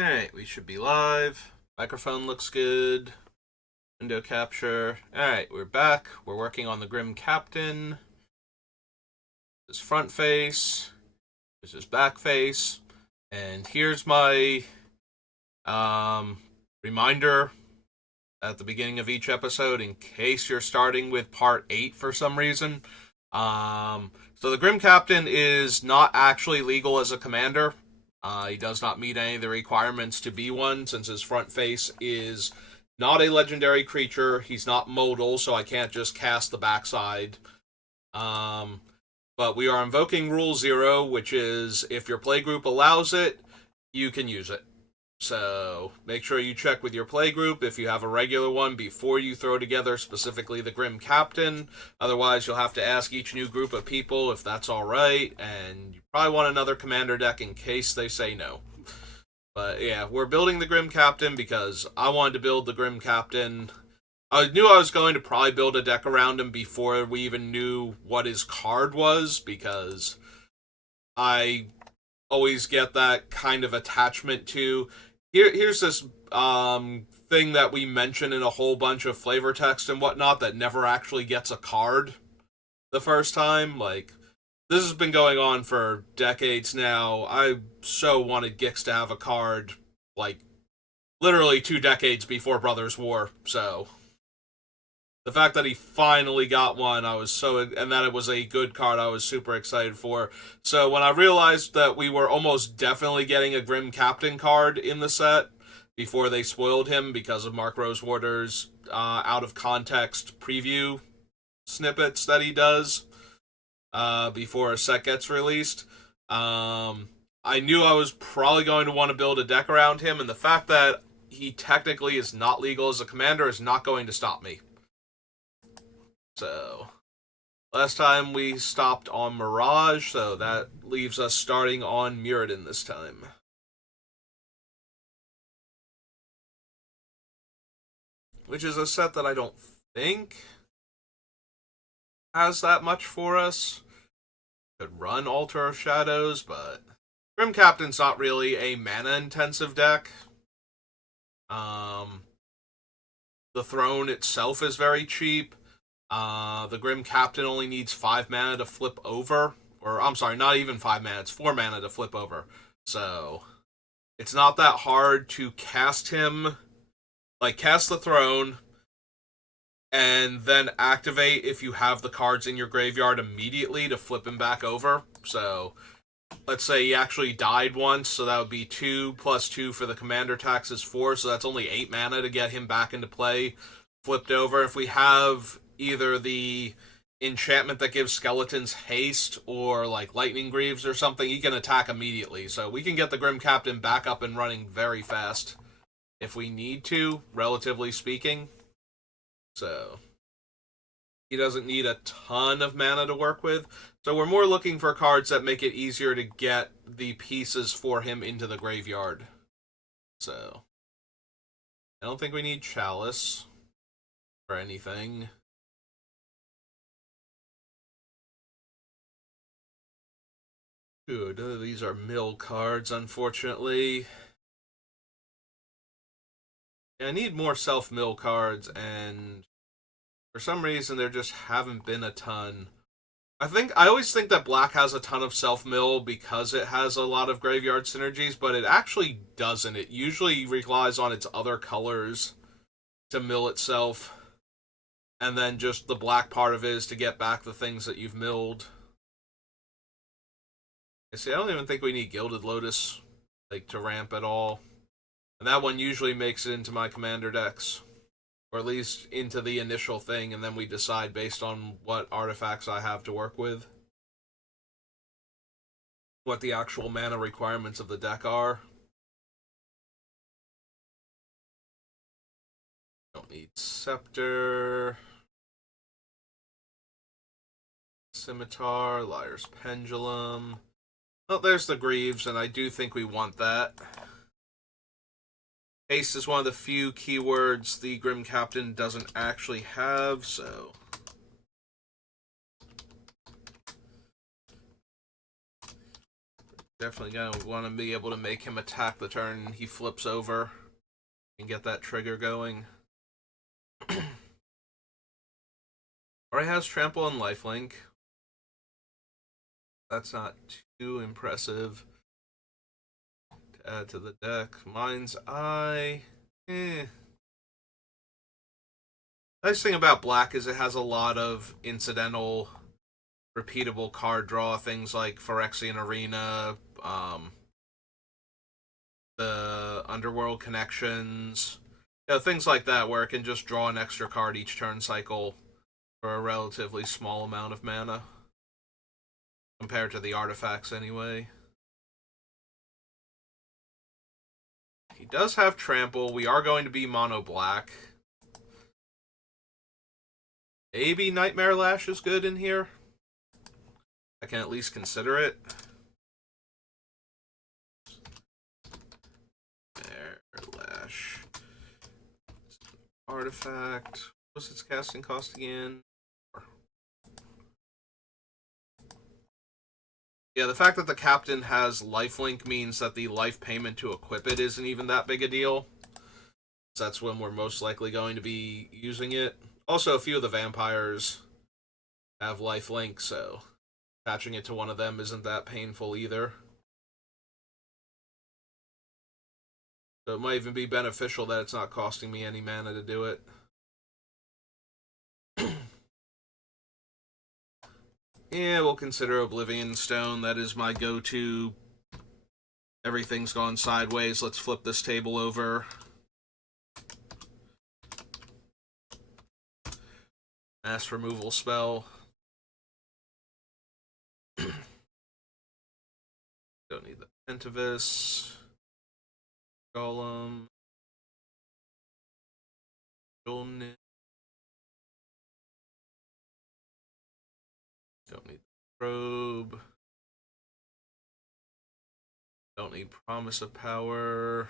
Alright, we should be live. Microphone looks good. Window capture. Alright, we're back. We're working on the Grim Captain. His front face. Here's his back face. And here's my reminder at the beginning of each episode in case you're starting with part 8 for some reason. So the Grim Captain is not actually legal as a commander. He does not meet any of the requirements to be one, since his front face is not a legendary creature. He's not modal, so I can't just cast the backside. But we are invoking Rule 0, which is if your playgroup allows it, you can use it. So make sure you check with your playgroup if you have a regular one before you throw together specifically the Grim Captain. Otherwise, you'll have to ask each new group of people if that's alright, and you probably want another commander deck in case they say no. But yeah, we're building the Grim Captain because I wanted to build the Grim Captain. I knew I was going to probably build a deck around him before we even knew what his card was, because I always get that kind of attachment to here's this thing that we mention in a whole bunch of flavor text and whatnot that never actually gets a card the first time. Like, this has been going on for decades now. I so wanted Gix to have a card, like, literally 2 decades before Brothers War, so the fact that he finally got one, and that it was a good card, I was super excited for. So when I realized that we were almost definitely getting a Grim Captain card in the set before they spoiled him because of Mark Rosewater's out of context preview snippets that he does before a set gets released, I knew I was probably going to want to build a deck around him, and the fact that he technically is not legal as a commander is not going to stop me. So, last time we stopped on Mirage, so that leaves us starting on Muradin this time. Which is a set that I don't think has that much for us. Could run Altar of Shadows, but Grim Captain's not really a mana-intensive deck. The Throne itself is very cheap. The Grim Captain only needs 5 mana to flip over. Or, I'm sorry, not even 5 mana, it's 4 mana to flip over. So, it's not that hard to cast him, like, cast the Throne, and then activate if you have the cards in your graveyard immediately to flip him back over. So, let's say he actually died once, so that would be 2 plus 2 for the commander tax is 4, so that's only 8 mana to get him back into play, flipped over. If we have either the enchantment that gives skeletons haste or like lightning greaves or something, he can attack immediately. So we can get the Grim Captain back up and running very fast if we need to, relatively speaking. So he doesn't need a ton of mana to work with. So we're more looking for cards that make it easier to get the pieces for him into the graveyard. So I don't think we need Chalice or anything. Good. These are mill cards, unfortunately. Yeah, I need more self-mill cards, and for some reason there just haven't been a ton. I always think that black has a ton of self-mill because it has a lot of graveyard synergies, but it actually doesn't. It usually relies on its other colors to mill itself, and then just the black part of it is to get back the things that you've milled. See, I don't even think we need Gilded Lotus, like, to ramp at all. And that one usually makes it into my commander decks. Or at least into the initial thing, and then we decide based on what artifacts I have to work with what the actual mana requirements of the deck are. Don't need Scepter. Scimitar, Liar's Pendulum. Oh, there's the Greaves, and I do think we want that. Haste is one of the few keywords the Grim Captain doesn't actually have, so Definitely gonna want to be able to make him attack the turn he flips over and get that trigger going. Already has trample and lifelink. That's not too impressive to add to the deck. Mind's Eye. Nice thing about black is it has a lot of incidental, repeatable card draw, things like Phyrexian Arena, the Underworld Connections, things like that, where it can just draw an extra card each turn cycle for a relatively small amount of mana, compared to the artifacts anyway. He does have Trample. We are going to be mono black. Maybe Nightmare Lash is good in here. I can at least consider it. Nightmare Lash. Artifact. What's its casting cost again? Yeah, the fact that the captain has lifelink means that the life payment to equip it isn't even that big a deal. So that's when we're most likely going to be using it. Also, a few of the vampires have lifelink, so attaching it to one of them isn't that painful either. So it might even be beneficial that it's not costing me any mana to do it. Yeah, we'll consider Oblivion Stone. That is my go-to. Everything's gone sideways. Let's flip this table over. Mass removal spell. Don't need the Pentavis. Golem. Golnit. Don't need the Probe. Don't need Promise of Power.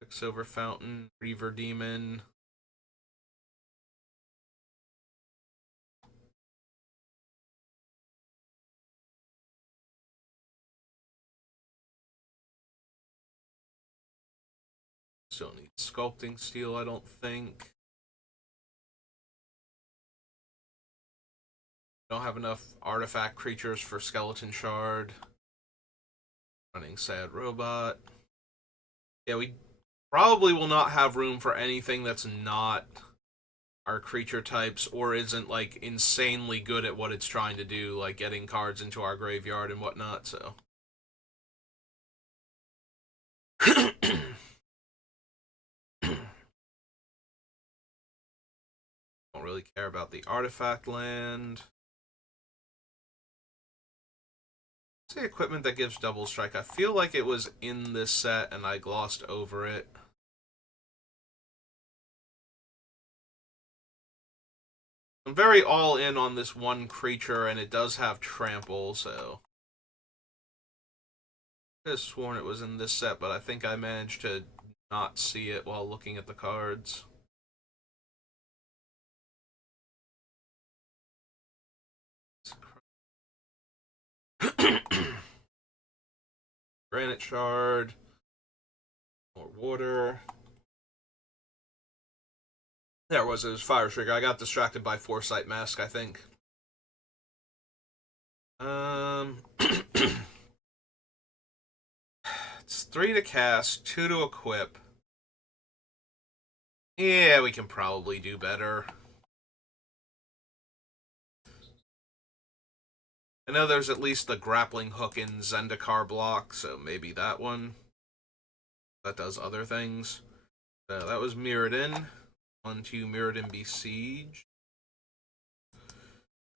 Quicksilver Fountain. Reaver Demon. Still need Sculpting Steel, I don't think. Don't have enough artifact creatures for Skeleton Shard. Running Sad Robot. Yeah, we probably will not have room for anything that's not our creature types or isn't, like, insanely good at what it's trying to do, like getting cards into our graveyard and whatnot, so. Don't really care about the artifact land. Say equipment that gives double strike. I feel like it was in this set and I glossed over it. I'm very all in on this one creature, and it does have trample, so I could have sworn it was in this set, but I think I managed to not see it while looking at the cards. Granite Shard. More water. There it was Fire Trigger. I got distracted by Foresight Mask, I think. It's 3 to cast, 2 to equip. Yeah, we can probably do better. I know there's at least the Grappling Hook in Zendikar block, so maybe that one. That does other things. That was Mirrodin. 1-2 Mirrodin Besiege.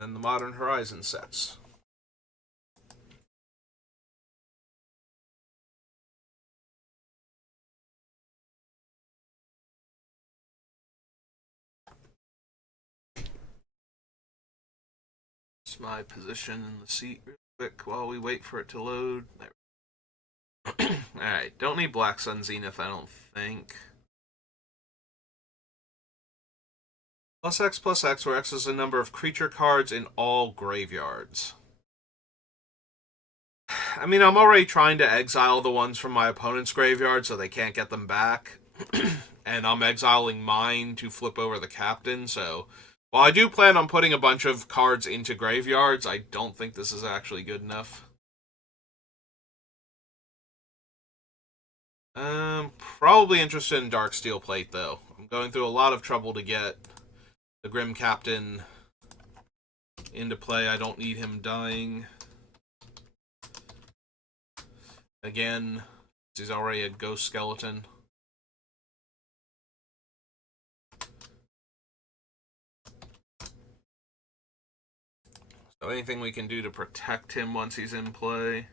And the Modern Horizon sets. It's my position in the seat real quick while we wait for it to load. There. Alright, don't need Black Sun Zenith, I don't think. +X, where X is the number of creature cards in all graveyards. I mean, I'm already trying to exile the ones from my opponent's graveyard so they can't get them back. And I'm exiling mine to flip over the captain, so while I do plan on putting a bunch of cards into graveyards, I don't think this is actually good enough. Probably interested in Darksteel Plate, though. I'm going through a lot of trouble to get the Grim Captain into play. I don't need him dying. Again, he's already a Ghost Skeleton. So anything we can do to protect him once he's in play.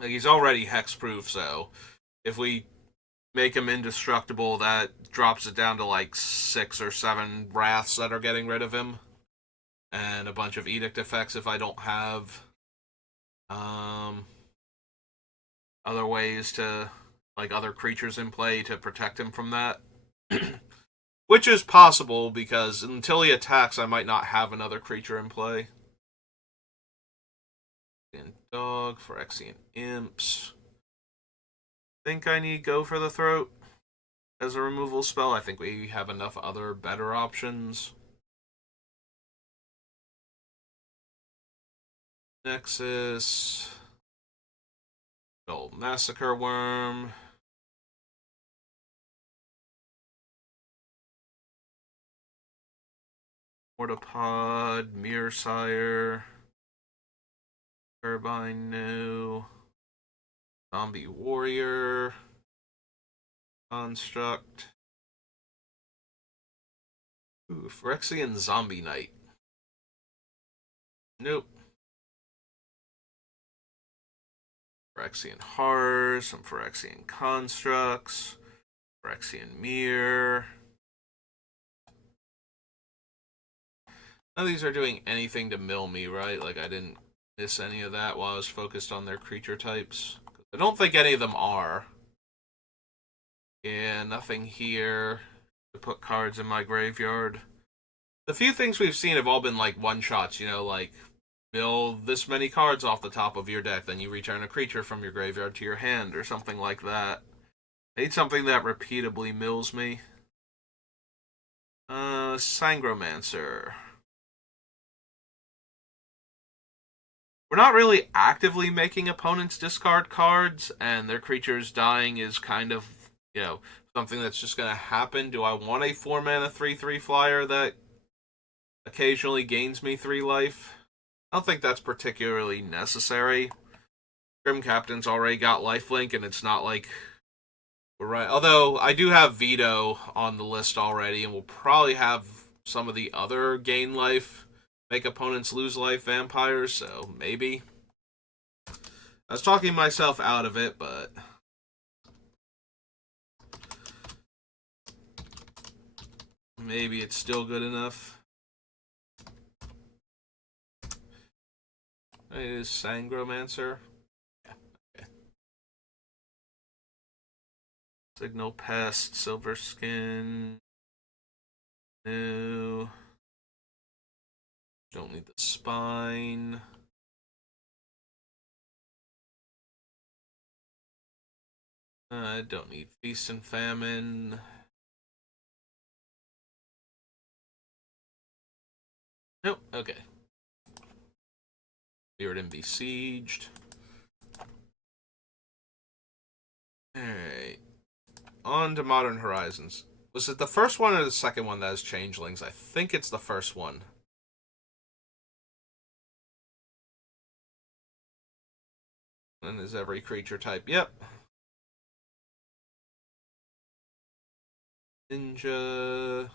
Like, he's already hexproof, so if we make him indestructible, that drops it down to like 6 or 7 Wraths that are getting rid of him. And a bunch of Edict effects if I don't have other ways to, like, other creatures in play to protect him from that. Which is possible, because until he attacks, I might not have another creature in play. And Dog, Phyrexian Imps. Think I need Go for the Throat as a removal spell. I think we have enough other better options. Nexus. Old Massacre Worm. Mortapod, Mirrorsire, Turbine, no. Zombie Warrior, Construct. Ooh, Phyrexian Zombie Knight. Nope. Phyrexian Horror, some Phyrexian Constructs, Phyrexian Mirror. None of these are doing anything to mill me, right? Like, I didn't miss any of that while I was focused on their creature types. I don't think any of them are. Yeah, nothing here to put cards in my graveyard. The few things we've seen have all been like one-shots, you know, like mill this many cards off the top of your deck, then you return a creature from your graveyard to your hand, or something like that. I need something that repeatably mills me. Sangromancer. We're not really actively making opponents discard cards, and their creatures dying is kind of, you know, something that's just going to happen. Do I want a 4-mana 3/3 flyer that occasionally gains me 3 life? I don't think that's particularly necessary. Grim Captain's already got lifelink, and it's not like we're right. Although I do have Veto on the list already, and we'll probably have some of the other gain life, make opponents lose life vampires, so maybe. I was talking myself out of it, but maybe it's still good enough. It is Sangromancer. Yeah, okay. Signal Pest, Silver Skin. No. Don't need the Spine. I don't need Feast and Famine. Nope, okay. Mirrodin Besieged. Alright. On to Modern Horizons. Was it the first one or the second one that has changelings? I think it's the first one. And is every creature type. Yep. Ninja.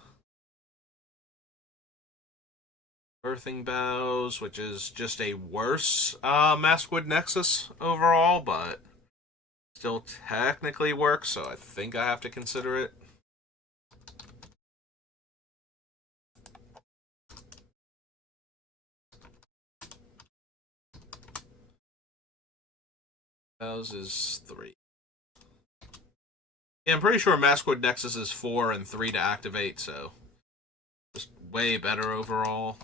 Birthing Bows, which is just a worse Maskwood Nexus overall, but still technically works, so I think I have to consider it. Bows is 3. Yeah, I'm pretty sure Maskwood Nexus is 4 and 3 to activate, so just way better overall.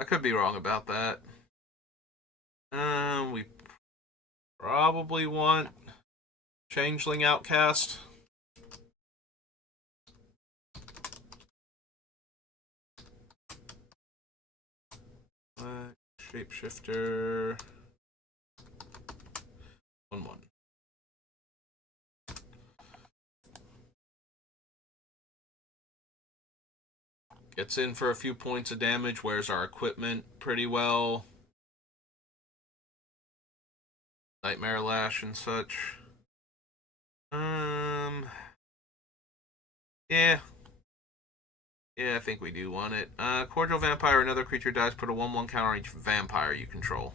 I could be wrong about that. We probably want Changeling Outcast. Shapeshifter. 1/1. Gets in for a few points of damage, wears our equipment pretty well. Nightmare Lash and such. Yeah. Yeah, I think we do want it. Cordial Vampire, another creature dies, put a 1/1 counter on each vampire you control.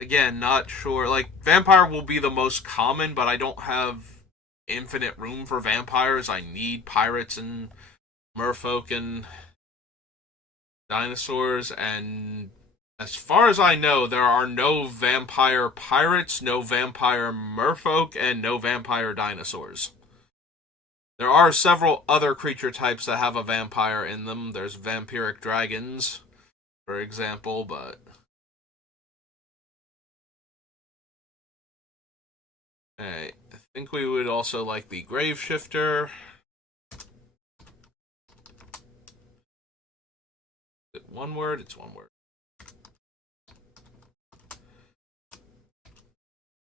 Again, not sure. Like, Vampire will be the most common, but I don't have infinite room for vampires. I need pirates and merfolk and dinosaurs, and as far as I know, there are no vampire pirates, no vampire merfolk, and no vampire dinosaurs. There are several other creature types that have a vampire in them. There's vampiric dragons, for example, but I think we would also like the Graveshifter. Is it one word? It's one word.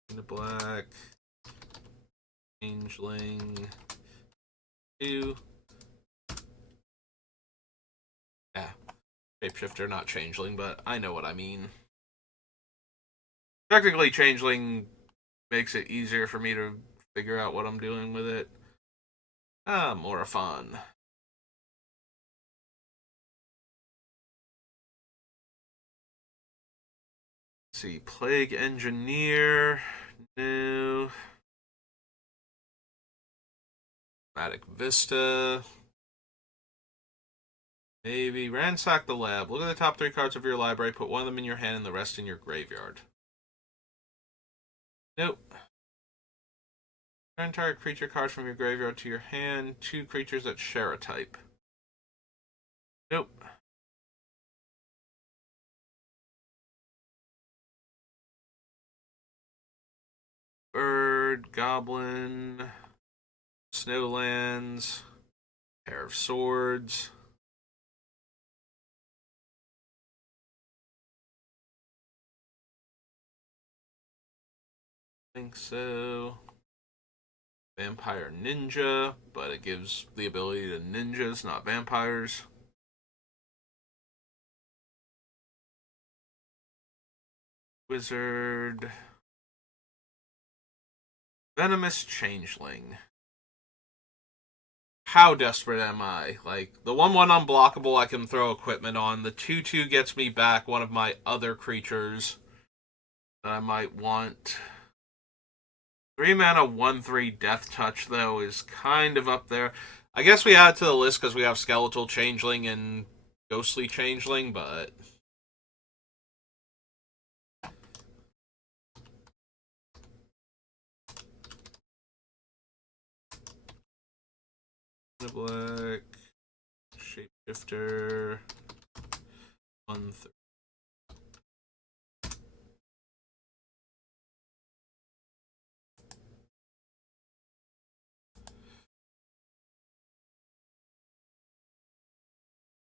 The black. Changeling. 2. Yeah. Shapeshifter, not Changeling, but I know what I mean. Technically, Changeling makes it easier for me to figure out what I'm doing with it. More fun. Let's see, Plague Engineer. No. Matic Vista. Maybe. Ransack the Lab. Look at the top 3 cards of your library, put one of them in your hand and the rest in your graveyard. Nope. Turn target creature cards from your graveyard to your hand. 2 creatures that share a type. Nope. Bird, Goblin, Snowlands, Pair of Swords. I think so. Vampire Ninja, but it gives the ability to ninjas, not vampires. Wizard. Venomous Changeling. How desperate am I? Like, the 1/1 unblockable I can throw equipment on. The 2/2 gets me back one of my other creatures that I might want. 3 mana 1/3 Death Touch, though, is kind of up there. I guess we add it to the list because we have Skeletal Changeling and Ghostly Changeling, but black Shapeshifter 1/3.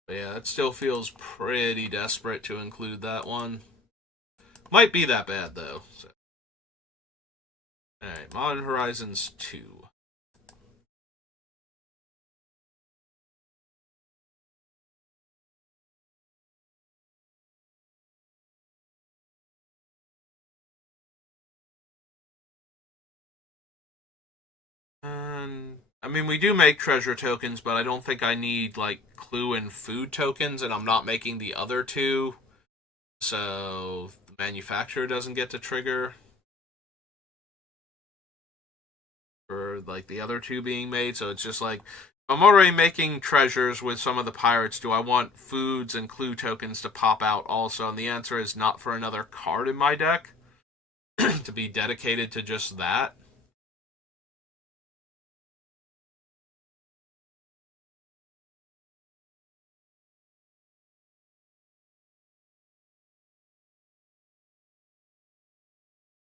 But yeah, it still feels pretty desperate to include that one. Might be that bad though. So. Alright, Modern Horizons 2. I mean, we do make treasure tokens, but I don't think I need, like, clue and food tokens, and I'm not making the other 2, so the manufacturer doesn't get to trigger for, like, the other 2 being made, so it's just like, I'm already making treasures with some of the pirates. Do I want foods and clue tokens to pop out also? And the answer is not for another card in my deck to be dedicated to just that.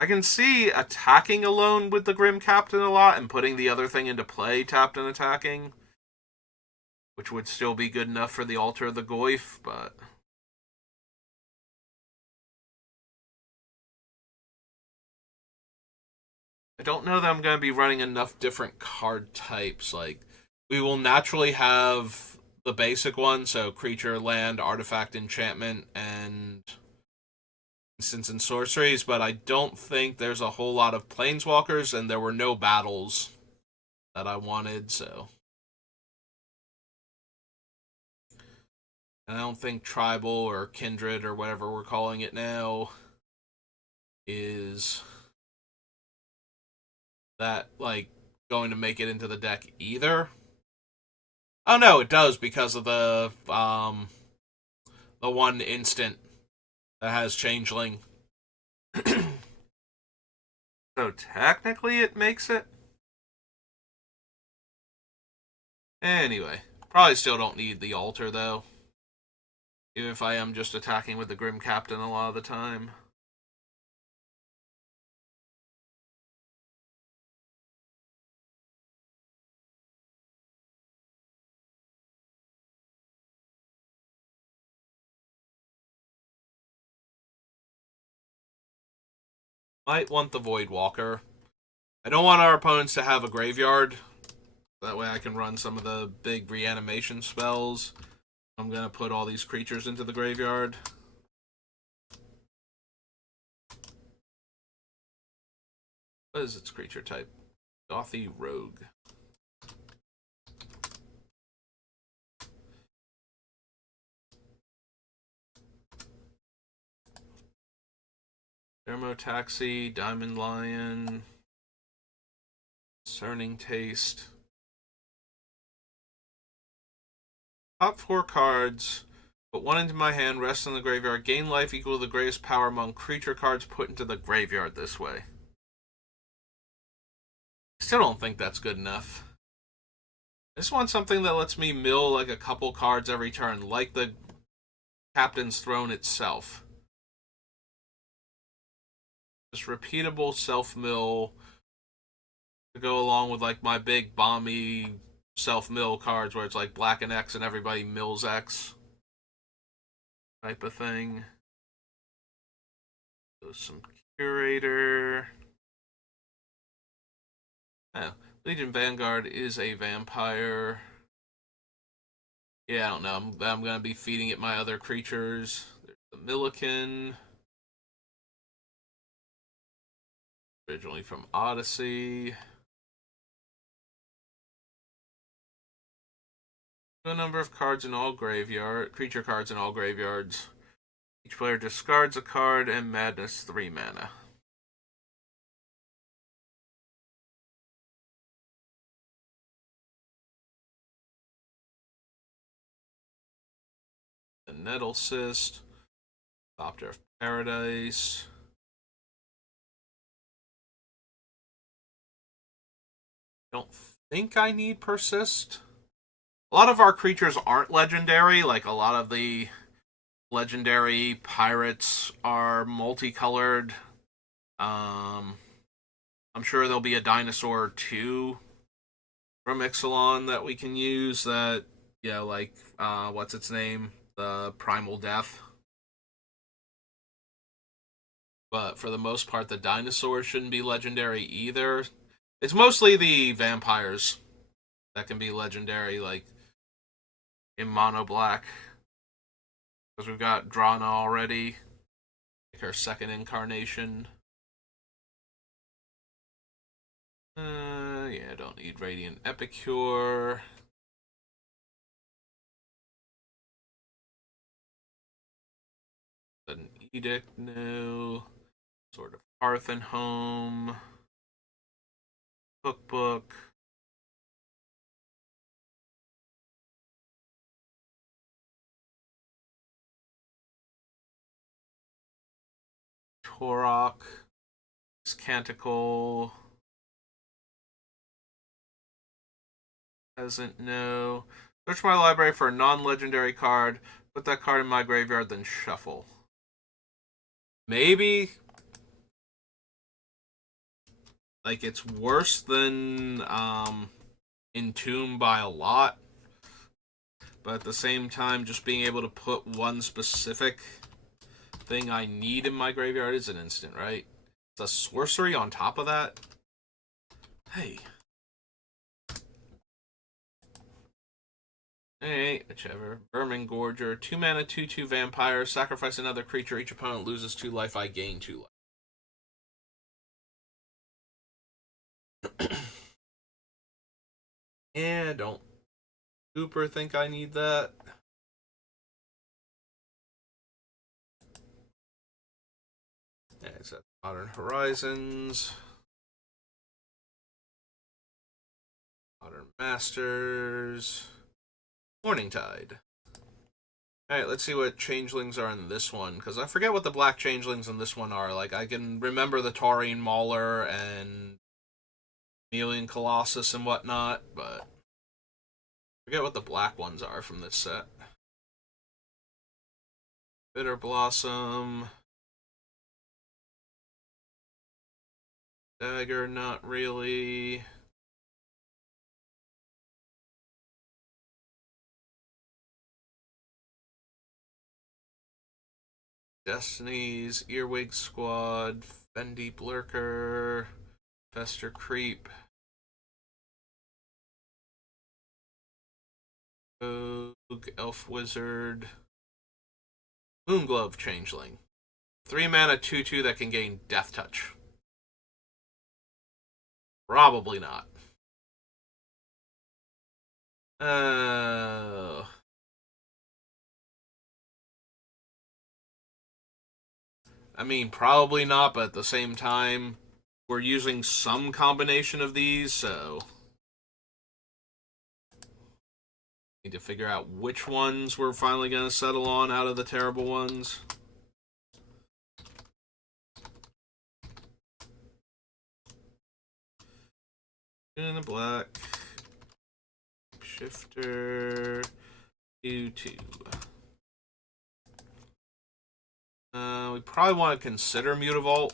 I can see attacking alone with the Grim Captain a lot and putting the other thing into play tapped and attacking, which would still be good enough for the Altar of the Goyf, but I don't know that I'm going to be running enough different card types. Like, we will naturally have the basic one, so creature, land, artifact, enchantment, and instants and sorceries, but I don't think there's a whole lot of planeswalkers, and there were no battles that I wanted, so. And I don't think tribal or kindred or whatever we're calling it now is that, like, going to make it into the deck either. Oh no, it does because of the one instant that has changeling. So technically it makes it. Anyway, probably still don't need the altar though. Even if I am just attacking with the Grim Captain a lot of the time. Might want the Voidwalker. I don't want our opponents to have a graveyard. That way I can run some of the big reanimation spells. I'm going to put all these creatures into the graveyard. What is its creature type? Gothy Rogue. Thermotaxi, Diamond Lion, Discerning Taste. Top 4 cards. Put 1 into my hand, rest in the graveyard. Gain life equal to the greatest power among creature cards put into the graveyard this way. Still don't think that's good enough. I just want something that lets me mill like a couple cards every turn, like the Captain's Throne itself. Just repeatable self-mill to go along with like my big bomby self-mill cards where it's like black and X and everybody mills X type of thing. So some Curator. Oh, Legion Vanguard is a vampire. Yeah, I don't know. I'm going to be feeding it my other creatures. There's the Milliken. Originally from Odyssey. A number of cards in all creature cards in all graveyards. Each player discards a card and Madness 3 mana. The Nettle Cyst. Thopter of Paradise. Don't think I need Persist. A lot of our creatures aren't legendary, like a lot of the legendary pirates are multicolored. I'm sure there'll be a dinosaur or two from Ixalan that we can use that, yeah, like, what's its name? The Primal Death. But for the most part, the dinosaurs shouldn't be legendary either. It's mostly the vampires that can be legendary, like in mono black. Because we've got Drana already, like her second incarnation. Yeah, don't need Radiant Epicure. An Edict, no. Sort of Hearth and Home. Cookbook. Torok. Canticle. Peasant, no. Search my library for a non-legendary card. Put that card in my graveyard, then shuffle. Maybe Like, it's worse than Entomb by a lot. But at the same time, just being able to put one specific thing I need in my graveyard is an instant, right? It's a sorcery on top of that. Hey. Hey, whichever. Vermin Gorger. 2 mana, 2/2 vampire. Sacrifice another creature. Each opponent loses 2 life. I gain 2 life. Yeah, don't super think I need that. Yeah, it's at Modern Horizons. Modern Masters. Morningtide. Alright, let's see what changelings are in this one, because I forget what the black changelings in this one are. Like, I can remember the Taurine Mauler and Melian Colossus and whatnot, but I forget what the black ones are from this set. Bitter Blossom. Dagger, not really. Destiny's, Earwig Squad, Fendeep Lurker, Fester Creep, Rogue, Elf Wizard, Moonglove Changeling. 3 mana, 2/2 that can gain Death Touch. Probably not. Oh. I mean, probably not, but at the same time, we're using some combination of these, so need to figure out which ones we're finally going to settle on out of the terrible ones. In the black. Shifter. 2/2. We probably want to consider Mutavault.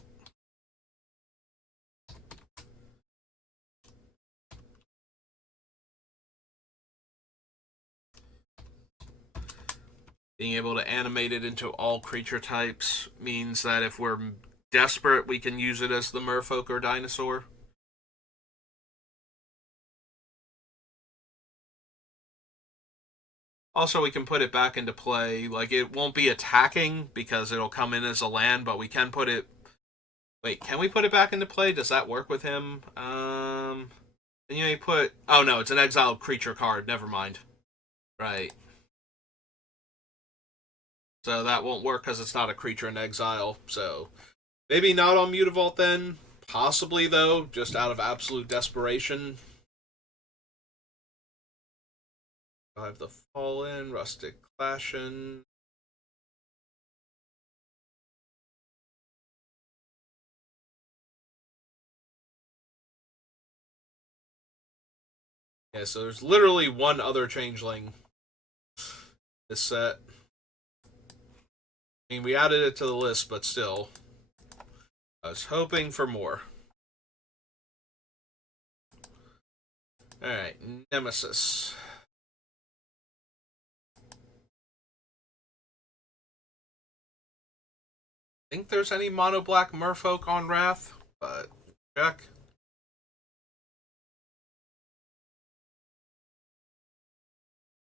Being able to animate it into all creature types means that if we're desperate, we can use it as the Merfolk or Dinosaur. Also, we can put it back into play. Like, it won't be attacking because it'll come in as a land, but we can put it... Wait, can we put it back into play? Does that work with him? You may put... Oh, no, it's an exiled creature card. Never mind. Right. So that won't work because it's not a creature in exile. So maybe not on Mutavault then. Possibly, though, just out of absolute desperation. I have the Fallen, Rustic Clashin. Yeah, so there's literally one other changeling this set. I mean, we added it to the list, but still. I was hoping for more. Alright, Nemesis. Think there's any mono black Merfolk on Wrath, but check.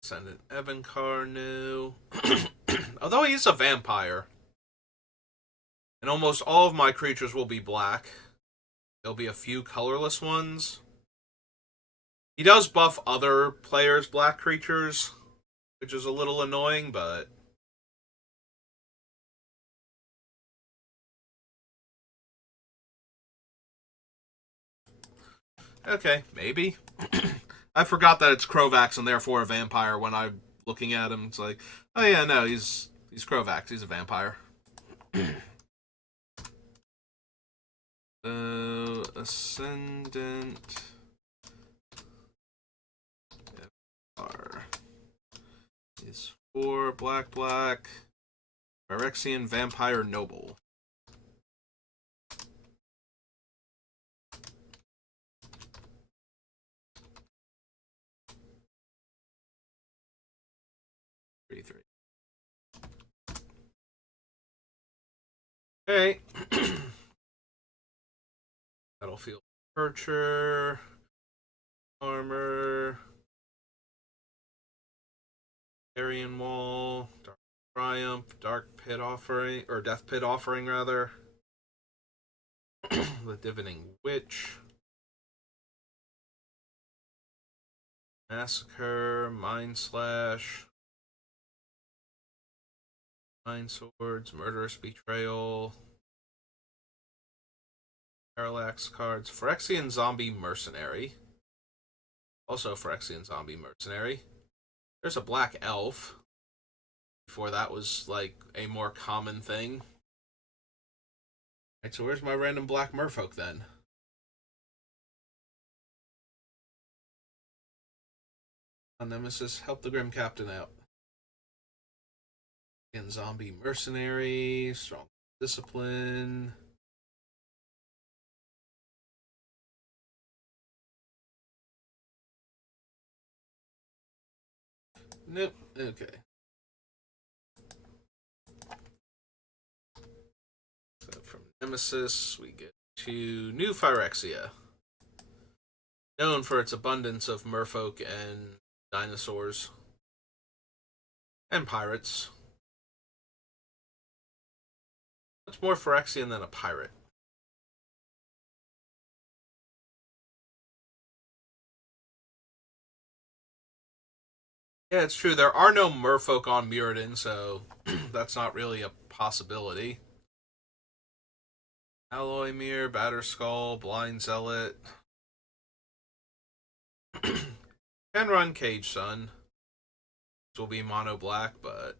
Send an Evan Carnu. Although he's a vampire. And almost all of my creatures will be black. There'll be a few colorless ones. He does buff other players' black creatures, which is a little annoying, but... Okay, maybe. I forgot that it's Krovax and therefore a vampire when I'm looking at him. It's like, oh yeah, no, he's Krovax. He's a vampire. Ascendant R is 4 black. Phyrexian Vampire Noble. 3/3. Okay. Battlefield Archer. Armor. Aryan Wall. Dark Triumph. Dark Pit Offering. Or Death Pit Offering, rather. The Divining Witch. Massacre. Mind Slash. Mind Swords. Murderous Betrayal. Parallax cards. Phyrexian Zombie Mercenary. Also Phyrexian Zombie Mercenary. There's a Black Elf. Before that was like a more common thing. Alright, so where's my random black merfolk then? On Nemesis, help the Grim Captain out. And Zombie Mercenary, Strong Discipline. Nope, okay. So from Nemesis, we get to New Phyrexia. Known for its abundance of merfolk and dinosaurs. And pirates. What's more Phyrexian than a pirate? Yeah, it's true. There are no merfolk on Mirrodin, so that's not really a possibility. Alloy Mirror, Batterskull, Blind Zealot. Can run Cage Sun. This will be mono black, but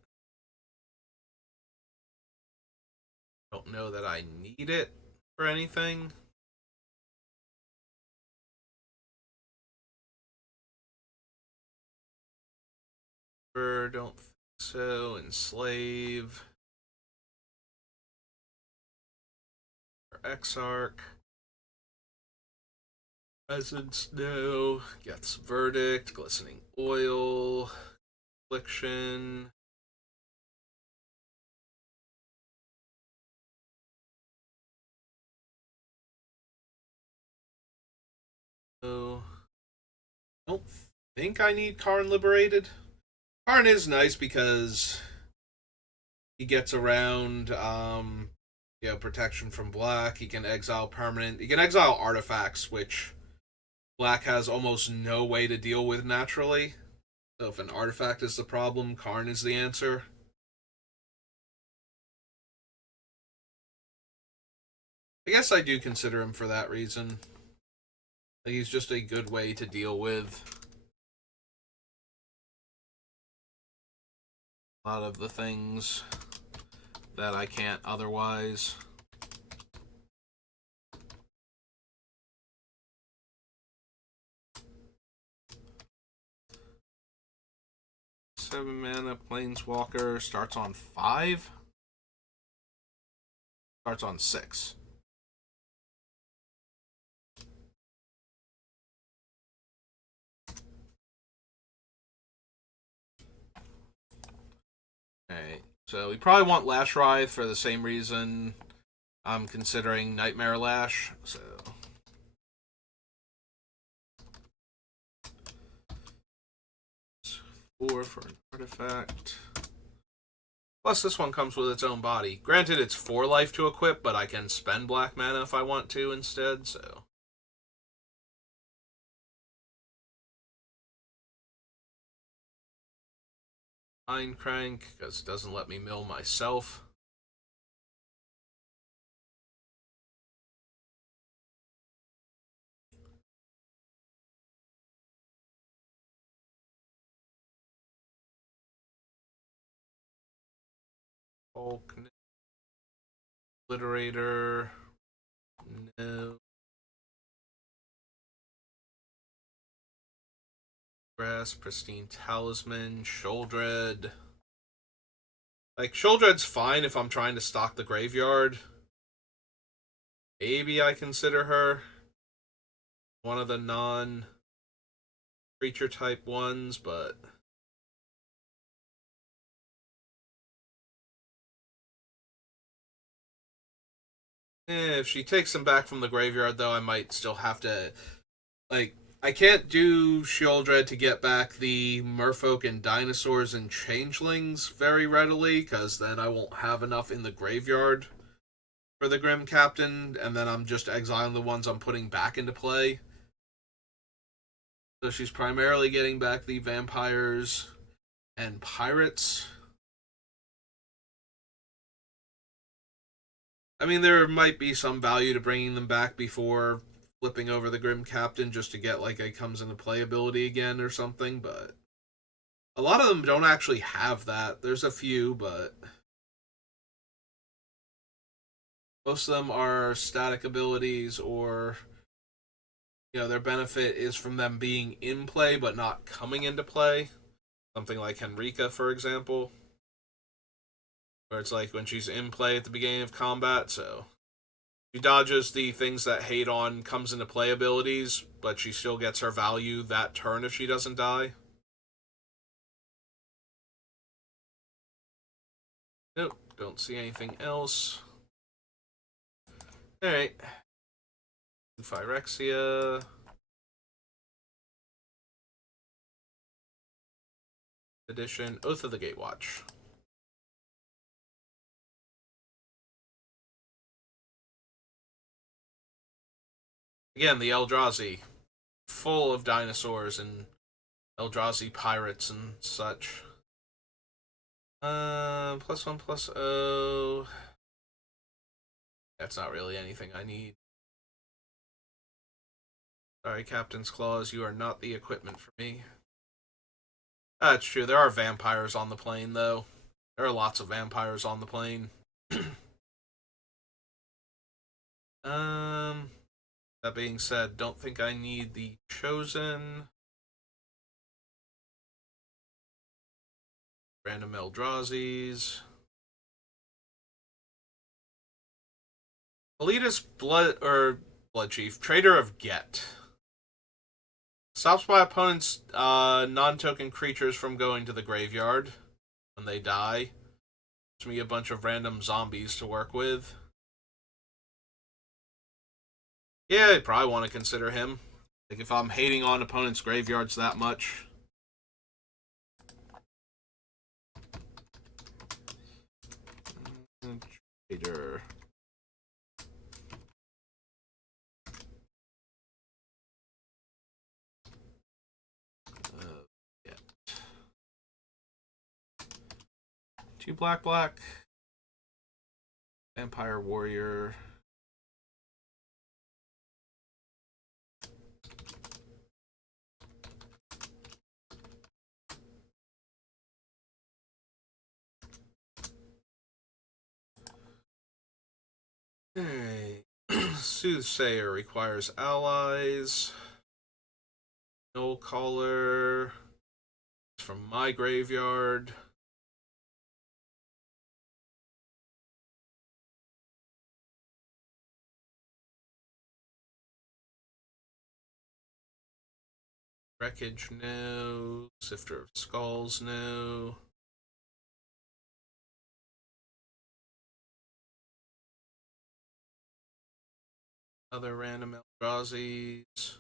I don't know that I need it for anything. Don't think so. Enslave. Exarch. Presence, no. Gets Verdict. Glistening Oil. Affliction. No. Don't think I need Karn Liberated. Karn is nice because he gets around protection from black. He can exile permanent. He can exile artifacts, which black has almost no way to deal with naturally. So if an artifact is the problem, Karn is the answer. I guess I do consider him for that reason. He's just a good way to deal with a lot of the things that I can't otherwise. Seven mana Planeswalker starts on 5. Starts on 6. Alright, so we probably want Lash Writhe for the same reason I'm considering Nightmare Lash, so 4 for an artifact. Plus, this one comes with its own body. Granted, it's 4 life to equip, but I can spend black mana if I want to instead, so. Mind Crank, because it doesn't let me mill myself. Hulk, Obliterator, no. Grass, Pristine Talisman, Sheoldred. Like, Sheoldred's fine if I'm trying to stock the graveyard. Maybe I consider her one of the non-creature type ones, but If she takes them back from the graveyard, though, I might still have to, like, I can't do Sheoldred to get back the merfolk and dinosaurs and changelings very readily, because then I won't have enough in the graveyard for the Grim Captain, and then I'm just exiling the ones I'm putting back into play. So she's primarily getting back the vampires and pirates. I mean, there might be some value to bringing them back before flipping over the Grim Captain just to get like a comes into playability again or something, but a lot of them don't actually have that. There's a few, but most of them are static abilities or their benefit is from them being in play but not coming into play. Something like Henrika, for example, where it's like when she's in play at the beginning of combat, so she dodges the things that hate on comes into play abilities, but she still gets her value that turn if she doesn't die. Nope, don't see anything else. Alright. Phyrexia. Edition. Oath of the Gatewatch. Again, the Eldrazi. Full of dinosaurs and Eldrazi pirates and such. +1/+0. That's not really anything I need. Sorry, Captain's Claws, you are not the equipment for me. That's true. There are vampires on the plane, though. There are lots of vampires on the plane. That being said, don't think I need the Chosen. Random Eldrazi's. Elitist Blood Chief, Trader of Get. Stops my opponent's non-token creatures from going to the graveyard when they die. Gives me a bunch of random zombies to work with. Yeah, I probably want to consider him. Like if I'm hating on opponents' graveyards that much. Trader. Yeah. 2 black. Vampire Warrior. Hey. Soothsayer requires allies. No Caller. It's from my graveyard. Wreckage, no. Sifter of Skulls, no. Other random Eldrazi's.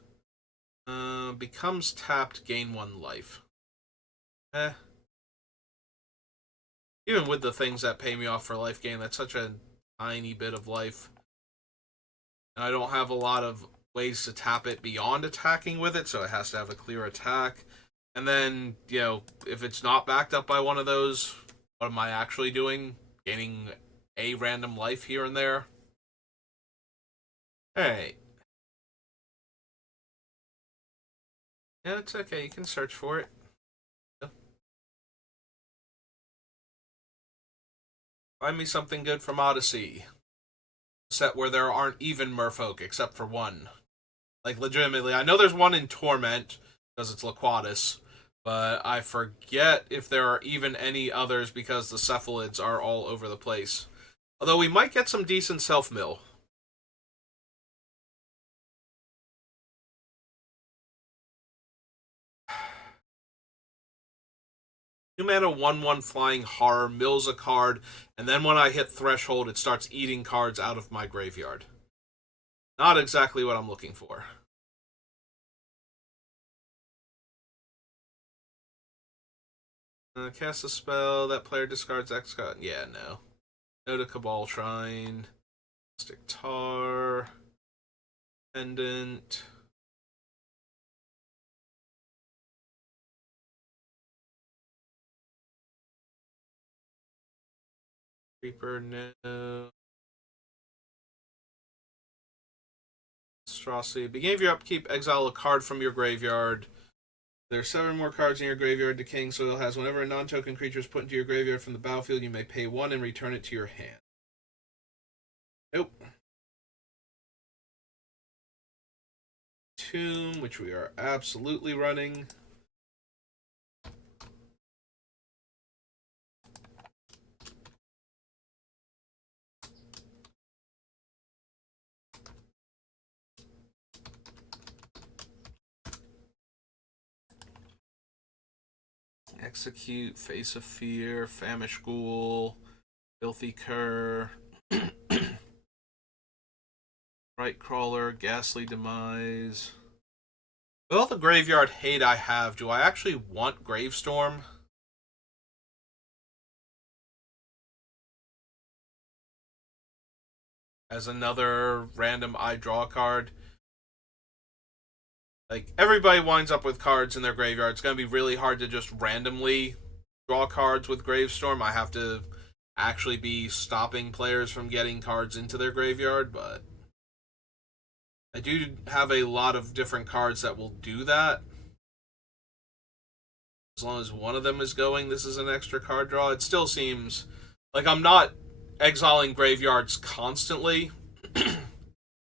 Becomes tapped, gain 1 life. Even with the things that pay me off for life gain, that's such a tiny bit of life. And I don't have a lot of ways to tap it beyond attacking with it, so it has to have a clear attack. And then, if it's not backed up by one of those, what am I actually doing? Gaining a random life here and there? Alright. Yeah, it's okay. You can search for it. Find me something good from Odyssey. A set where there aren't even merfolk except for one. Like, legitimately, I know there's one in Torment, because it's Laquatus, but I forget if there are even any others because the cephalids are all over the place. Although we might get some decent self-mill. 2 mana, 1/1 flying horror, mills a card, and then when I hit threshold, it starts eating cards out of my graveyard. Not exactly what I'm looking for. Cast a spell, that player discards X card. Yeah, no. No to Cabal Shrine. Stick Tar. Pendant. Reaper, no. Monstrosity. Beginning of your upkeep, exile a card from your graveyard. There are 7 more cards in your graveyard. Decaying Soil has whenever a non-token creature is put into your graveyard from the battlefield, you may pay 1 and return it to your hand. Nope. Tomb, which we are absolutely running. Execute, Face of Fear, Famish Ghoul, Filthy Cur, Bright Crawler, Ghastly Demise. With all the graveyard hate I have, do I actually want Gravestorm? As another random I draw card? Like, everybody winds up with cards in their graveyard. It's going to be really hard to just randomly draw cards with Gravestorm. I have to actually be stopping players from getting cards into their graveyard, but I do have a lot of different cards that will do that. As long as one of them is going, this is an extra card draw. It still seems like I'm not exiling graveyards constantly.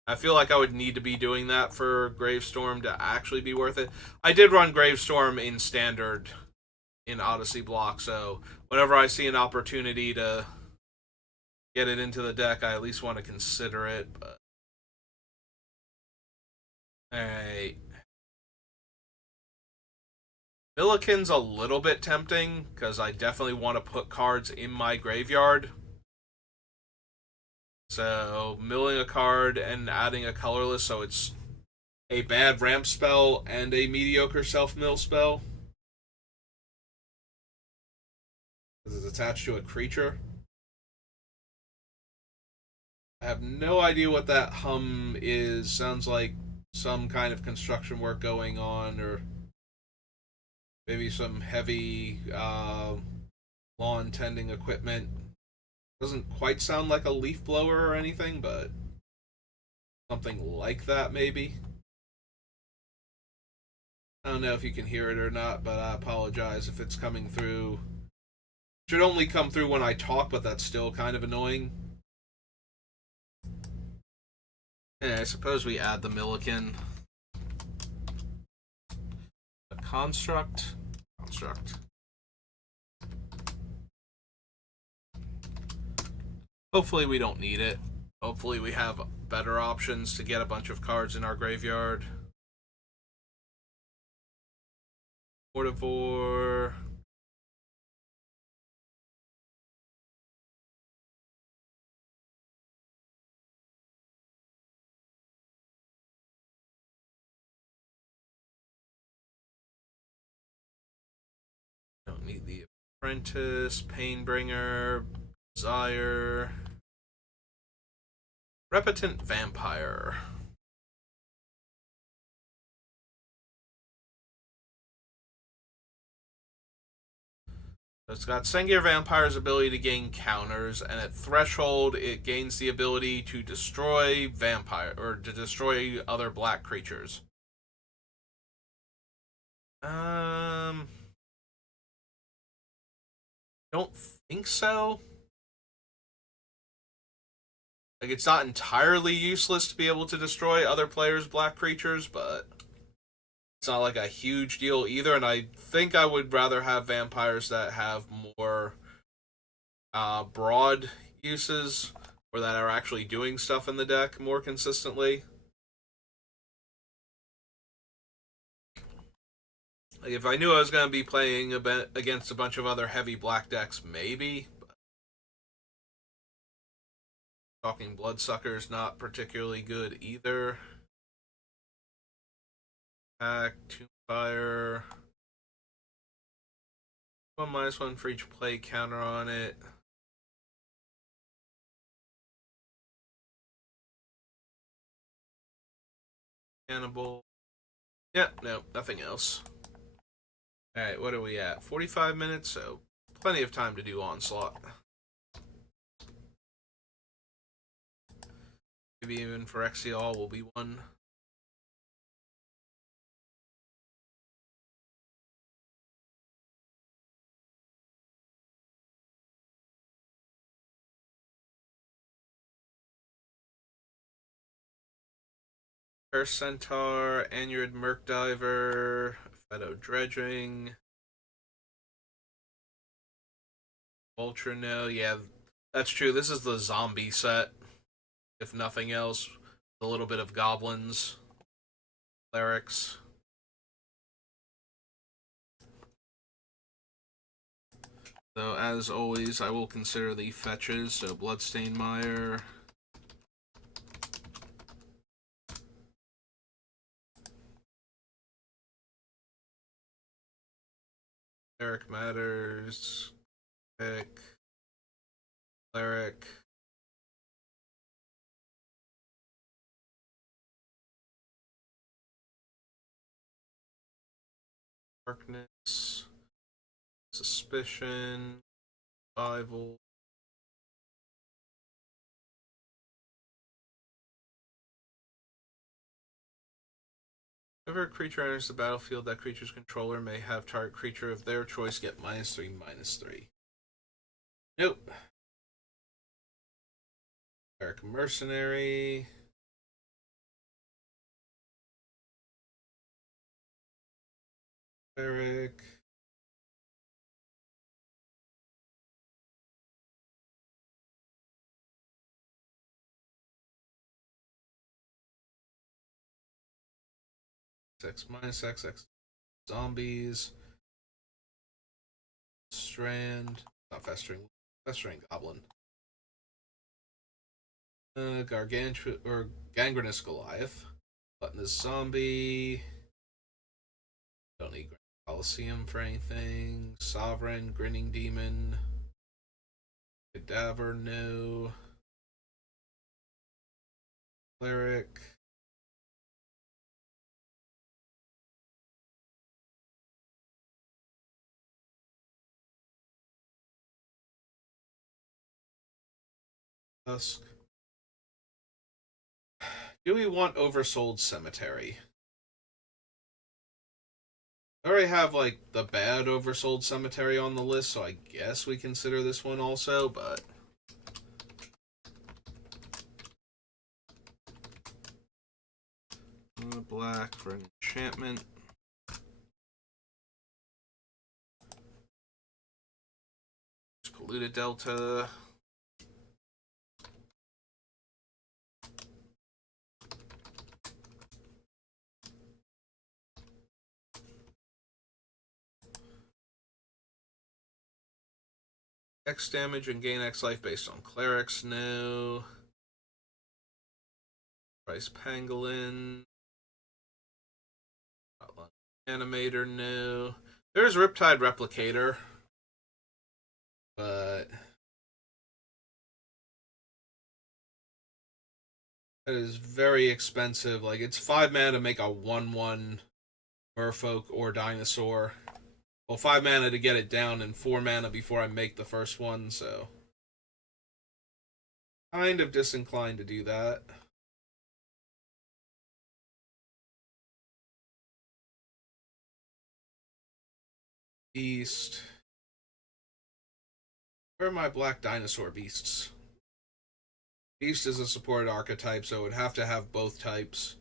I feel like I would need to be doing that for Gravestorm to actually be worth it. I did run Gravestorm in Standard in Odyssey block, so whenever I see an opportunity to get it into the deck, I at least want to consider it. But alright. Milliken's a little bit tempting, because I definitely want to put cards in my graveyard. So, milling a card and adding a colorless, so it's a bad ramp spell and a mediocre self-mill spell. Because it's attached to a creature. I have no idea what that hum is. Sounds like some kind of construction work going on, or maybe some heavy lawn tending equipment. Doesn't quite sound like a leaf blower or anything, but something like that maybe. I don't know if you can hear it or not, but I apologize if it's coming through. It should only come through when I talk, but that's still kind of annoying. Yeah, I suppose we add the Milliken. A construct. Hopefully we don't need it. Hopefully we have better options to get a bunch of cards in our graveyard. Mortivore. Don't need the Apprentice, Painbringer, Desire, Repetent Vampire. So it's got Sengir Vampire's ability to gain counters, and at Threshold, it gains the ability to destroy vampire or to destroy other black creatures. Don't think so. Like, it's not entirely useless to be able to destroy other players' black creatures, but it's not like a huge deal either. And I think I would rather have vampires that have more broad uses, or that are actually doing stuff in the deck more consistently. Like, if I knew I was going to be playing against a bunch of other heavy black decks, maybe. But Talking Bloodsucker's not particularly good either. Attack, Tombfire. 1/1 for each play counter on it. Cannibal. Yep, no, nothing else. Alright, what are we at? 45 minutes, so plenty of time to do Onslaught. Maybe even Phyrexial will be one. Curse Centaur, Anurid Merc Diver, Pheto Dredging, Ultra No. Yeah, that's true. This is the zombie set, if nothing else. A little bit of goblins, clerics. So, as always, I will consider the fetches. So, Bloodstained Mire. Cleric Matters. Pick. Cleric. Darkness. Suspicion. Survival. Whenever a creature enters the battlefield, that creature's controller may have target creature of their choice get -3/-3. Nope. Cleric Mercenary. Cleric. X/X. Zombies. Strand. Not Festering. Festering Goblin. Gargantua or Gangrenous Goliath. Gluttonous Zombie. Don't need Grand Coliseum for anything. Sovereign, Grinning Demon. Cadaver, no. Cleric. Dusk. Do we want Oversold Cemetery? I already have, like, the bad Oversold Cemetery on the list, so I guess we consider this one also, but... Black for an enchantment. Polluted Delta. X damage and gain X life based on clerics, no. Price Pangolin. Animator, no. There's Riptide Replicator. But that is very expensive. Like, it's 5 mana to make a 1/1 Merfolk or Dinosaur. Well, 5 mana to get it down, and 4 mana before I make the first one, so. Kind of disinclined to do that. Beast. Where are my black dinosaur beasts? Beast is a supported archetype, so it would have to have both types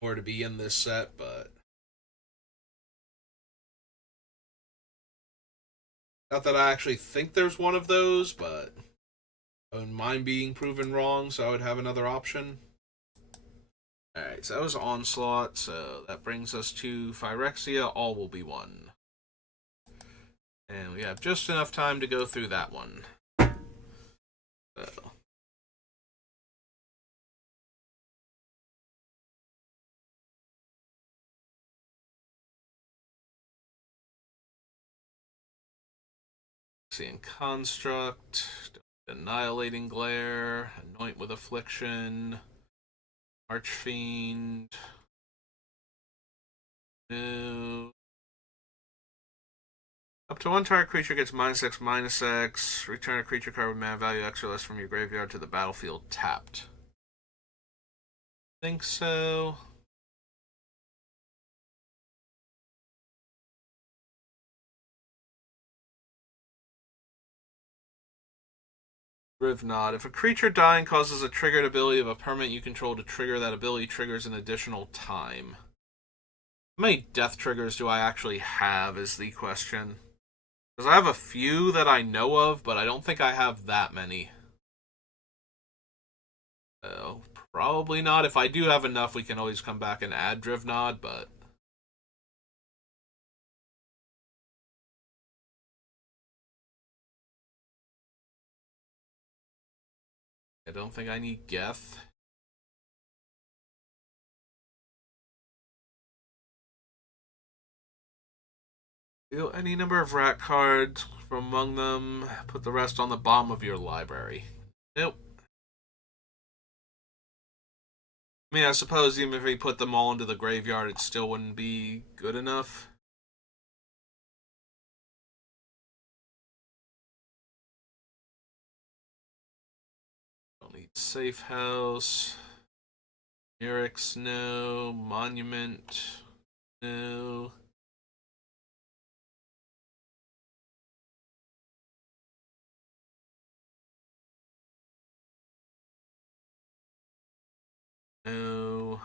in order to be in this set, but... Not that I actually think there's one of those, but I wouldn't mind being proven wrong, so I would have another option. Alright, so that was Onslaught, so that brings us to Phyrexia, All Will Be One. And we have just enough time to go through that one. So. Seeing Construct, Annihilating Glare, Anoint with Affliction, Archfiend. No. Up to one target creature gets -X/-X. Return a creature card with mana value X or less from your graveyard to the battlefield tapped. Think so. Rivnod. If a creature dying causes a triggered ability of a permanent you control to trigger, that ability triggers an additional time. How many death triggers do I actually have is the question. Because I have a few that I know of, but I don't think I have that many. So, probably not. If I do have enough, we can always come back and add Drivnod, but... I don't think I need Geth. Deal any number of rat cards from among them. Put the rest on the bottom of your library. Nope. I mean, I suppose even if we put them all into the graveyard, it still wouldn't be good enough. Don't need Safe House. Mirrex, no. Monument, no. No.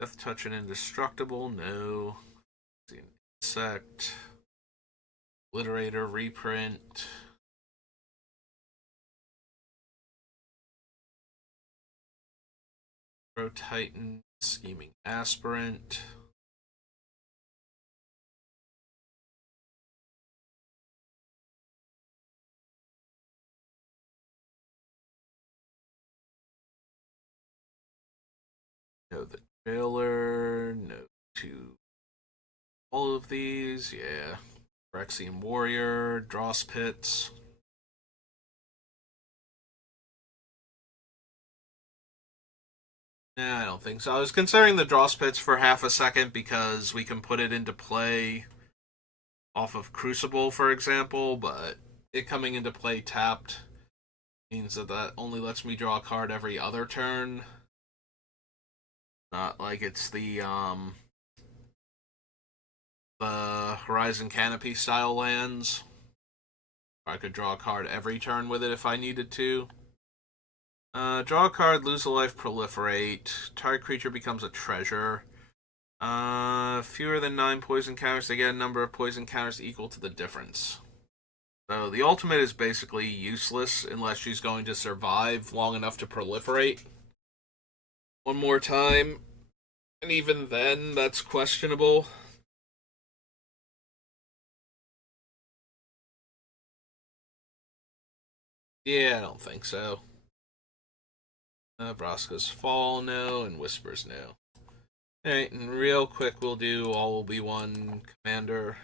Death Touch and Indestructible, no. Insect. Obliterator, reprint. Pro Titan, Scheming Aspirant. No, the Jailer, no to all of these, yeah. Phyrexian Warrior, Dross Pits. Nah, I don't think so. I was considering the Dross Pits for half a second because we can put it into play off of Crucible, for example, but it coming into play tapped means that only lets me draw a card every other turn. Not like it's the Horizon Canopy style lands. I could draw a card every turn with it if I needed to. Draw a card, lose a life, proliferate. Target creature becomes a treasure. Fewer than 9 poison counters, they get a number of poison counters equal to the difference. So the ultimate is basically useless unless she's going to survive long enough to proliferate. One more time. And even then, that's questionable. Yeah, I don't think so. Vraska's Fall, no, and Whispers, no. Alright, and real quick, we'll do All Will Be One Commander.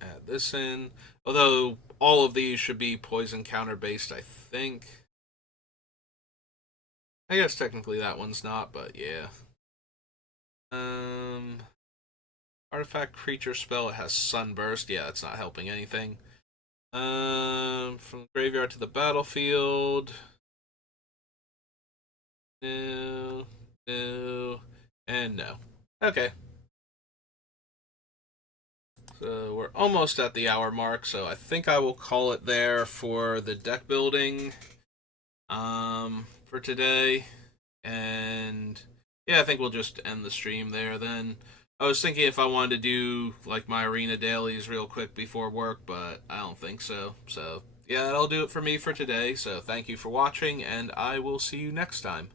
Add this in. Although, all of these should be poison counter based, I think. I guess technically that one's not, but yeah. Artifact creature spell, it has Sunburst. Yeah, that's not helping anything. From the graveyard to the battlefield. No, no, and no. Okay. So we're almost at the hour mark, so I think I will call it there for the deck building for today. And Yeah, I think we'll just end the stream there then. I was thinking if I wanted to do like my arena dailies real quick before work, but I don't think so. So, yeah, that'll do it for me for today. So, thank you for watching, and I will see you next time.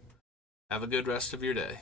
Have a good rest of your day.